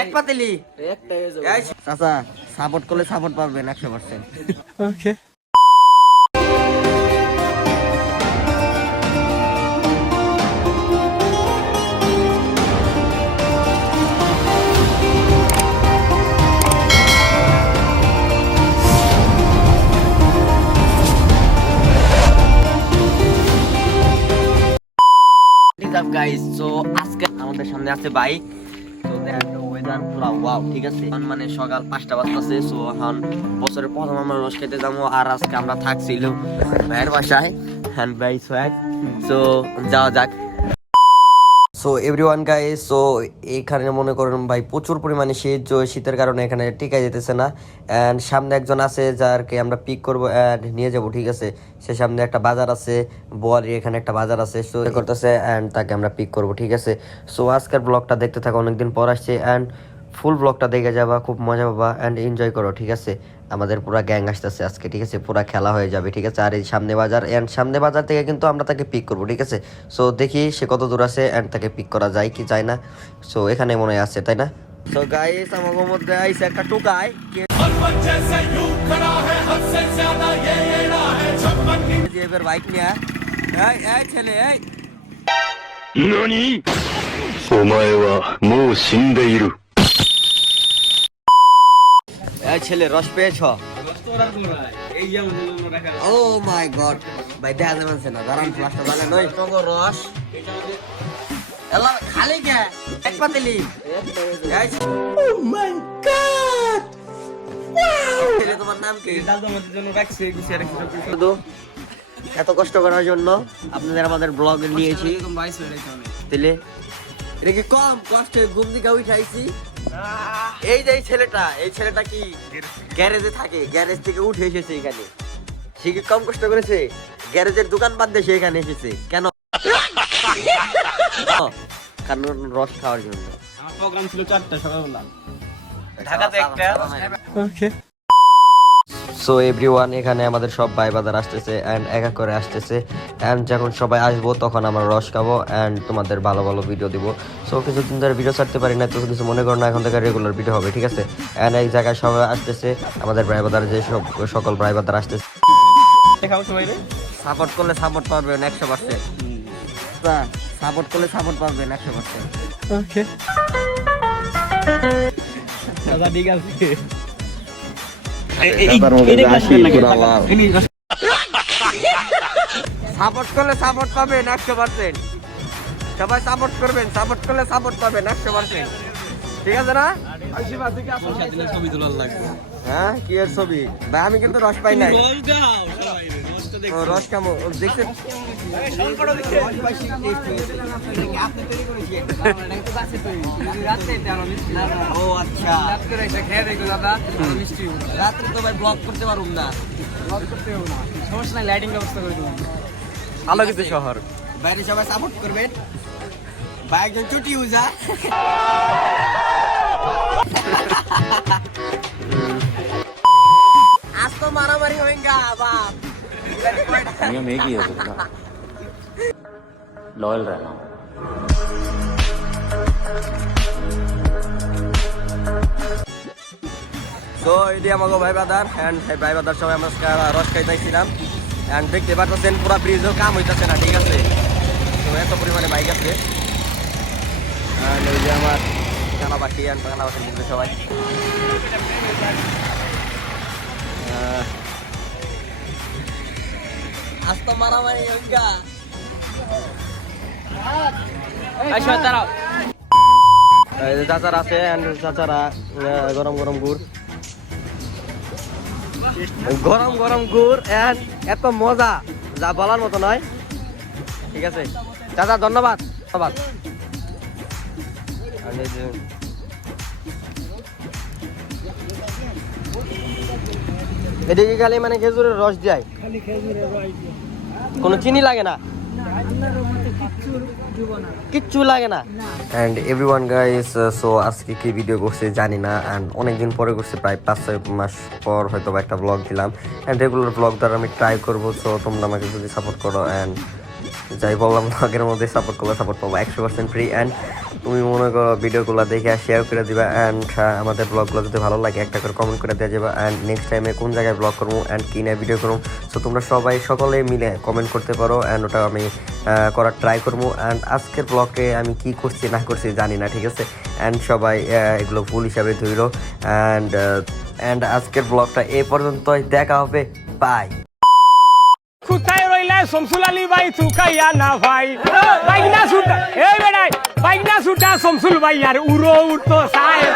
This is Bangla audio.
এক পাতিলি চাচা সাপোর্ট করলে সাপোর্ট পাবেন 100%। ওকে গাইস, সো আজকে আমাদের সামনে আছে বাইক। তো দেখেন ওয়েদার পুরো ওয়াও, ঠিক আছে। মানে সকাল 5টা বাজতেছে। সো এখন বছরের প্রথম আমরা রস খেতে যাবো। আর আজকে আমরা থাকছিল ভাইয়ের বাসায়, হ্যান্ড বাই সোয়াগ। সো যাওয়া যাক। সো এভরিওয়ান গাইস, সো এখানে মনে করেন ভাই প্রচুর পরিমাণে শীত, শীতের কারণে এখানে টিকাই যেতেছে না। অ্যান্ড সামনে একজন আছে যারকে আমরা পিক করবো অ্যান্ড নিয়ে যাব, ঠিক আছে। সে সামনে একটা বাজার আছে, বোয়ালি এখানে একটা বাজার আছে, সো করতেছে অ্যান্ড তাকে আমরা পিক করবো, ঠিক আছে। সো আজকের ব্লগটা দেখতে থাকো, অনেকদিন পর আসছে অ্যান্ড ফুল ব্লগটা দেখে যাবা, খুব মজা পাবা অ্যান্ড এনজয় করো, ঠিক আছে। আমাদের পুরা গ্যাং আসতেছে আজকে, ঠিক আছে। পুরা খেলা হয়ে যাবে, ঠিক আছে। আর এই সামনে বাজার অ্যান্ড সামনে বাজার থেকে কিন্তু আমরা তাকে পিক করবো, ঠিক আছে। সো দেখি সে কত দূর আছে অ্যান্ড তাকে পিক করা যায় কি যায় না। সো এখানে মনে আছে, তাই না? সো গাইস, আমার মধ্যে আইছে একটা টুকাই বাইক নিয়ে। এই ছেলে, এই何お前はもう死んでいる。 এই ছেলে রস পেয়েছ? ও মাই গড ভাই, দেখা যাচ্ছে না, দাঁড়ান ফ্লাশটা জ্বালে নয় টগো রস এলা খালি কে এক পাতিলি। ও মাই গড, ছেলে তোমার নাম কি? দাদামাদের জন্য রাখছি গুছিয়ে রাখছি শুধু এত কষ্ট করার জন্য আপনাদের আমাদের ব্লগে নিয়েছি। তাহলে এটা কি কম কষ্ট? ঘুম থেকে উঠাইছি। এই যে এই ছেলেটা কি গ্যারেজে থাকে, গ্যারেজ থেকে উঠে এসেছে এখানে। সে কি কম কষ্ট করেছে? গ্যারেজের দোকান বাদ দিয়ে সে এখানে এসেছে কেন? কারণ রস খাওয়ার জন্য। আমার প্রোগ্রাম ছিল 4টা সকালবেলা, ঢাকাতে একটা। ওকে সো এভরিওয়ান, এখানে আমাদের সব ভাই বাদার আসতেছে অ্যান্ড এক এক করে আসতেছে অ্যান্ড যখন সবাই আসবো তখন আমরা রস খাবো অ্যান্ড তোমাদের ভালো ভালো ভিডিও দিব। সো কিছুদিন ধরে ভিডিও ছাড়তে পারি না, তো কিছু মনে করো না, এখন থেকে রেগুলার ভিডিও হবে, ঠিক আছে। অ্যান্ড এই জায়গায় সবাই আসতেছে, আমাদের ভাই বাদার যে সকল ভাই বাদার আসতেছে। সাপোর্ট করলে সাপোর্ট পাবেন 100%। সাপোর্ট করলে সাপোর্ট পাবেন 100%। ওকে দাদা ঠিক আছে। সাপোর্ট করলে সাপোর্ট পাবেন 100%। সবাই সাপোর্ট করবেন, সাপোর্ট করলে সাপোর্ট পাবেন 100%, ঠিক আছে না? ছবি তোলার লাগবে। হ্যাঁ কি এর ছবি ভাই? আমি কিন্তু রস পাই নাই। রস কামো দেখছেন? ও আচ্ছা, রাত্রে তো ভাই ব্লগ করতে পারুম না। সমস্যা নাই, লাইটিং ব্যবস্থা করে দেবো। ভালো কিছু শহর, বাইরে সবাই সাপোর্ট করবেন। ভাই একজন চুটি উজা आज तो मारामारी होएगा बाप। नियम एक ही है सबका, लॉयल रहना। সো এটি আমাকে ভাই বাদার অ্যান্ড ভাই বাদার সবাই আমরা রস খাইতেছিলাম অ্যান্ড দেখতে পাচ্ছেন পুরো ব্রিজও কাম হইতেছে না, ঠিক আছে। তো এত পরিমাণে বাইক আছে অ্যান্ড ওই যে আমার কানাবাসী অ্যান্ড কানাবাসীর মধ্যে সবাই আজ তো মারামারি হইগা। চাচারা আছে অ্যান্ড চাচারা গরম গরম গুড়, গরম গরম গুড় অ্যান্ড এত মজা যা বলার মতো নয়, ঠিক আছে। চাচা ধন্যবাদ ধন্যবাদ। এদিকে খালি মানে খেজুরের রস দেয়, কোনো চিনি লাগে না, কিচ্ছু লাগে না। অ্যান্ড এভরিওয়ান গাইস, সো আজকে কি ভিডিও করছে জানি না অ্যান্ড অনেকদিন পরে করছে, প্রায় 5-6 মাস পর হয়তো একটা ব্লগ দিলাম অ্যান্ড রেগুলার ব্লগ দ্বারা আমি ট্রাই করবো। সো তোমরা আমাকে যদি সাপোর্ট করো অ্যান্ড যাই বললাম ব্লগের মধ্যে সাপোর্ট করলে সাপোর্ট পাবো 100% ফ্রি। অ্যান্ড তুমি মনে করো ভিডিওগুলো দেখে শেয়ার করে দিবা। অ্যান্ড আমাদের ব্লগগুলো যদি ভালো লাগে একটা করে কমেন্ট করে দেওয়া যাবে। অ্যান্ড নেক্সট টাইমে কোন জায়গায় ব্লগ করবো অ্যান্ড কী নিয়ে ভিডিও করবো, সো তোমরা সকলে মিলে কমেন্ট করতে পারো। অ্যান্ড ওটা আমি করার ট্রাই করবো। অ্যান্ড আজকের ব্লগে আমি কি করছি না করছি জানি না, ঠিক আছে। অ্যান্ড সবাই এগুলো ভুল হিসাবে ধরলো। অ্যান্ড আজকের ব্লগটা এ পর্যন্তই, দেখা হবে, বাই। কোথায় রইলা শমসুল আলী ভাই চুকাইয়া না ভাই বাইক না ছুটা এই বেড়াই বাইক না ছুটা শমসুল ভাই আর উড়ো উঠতো সাহেব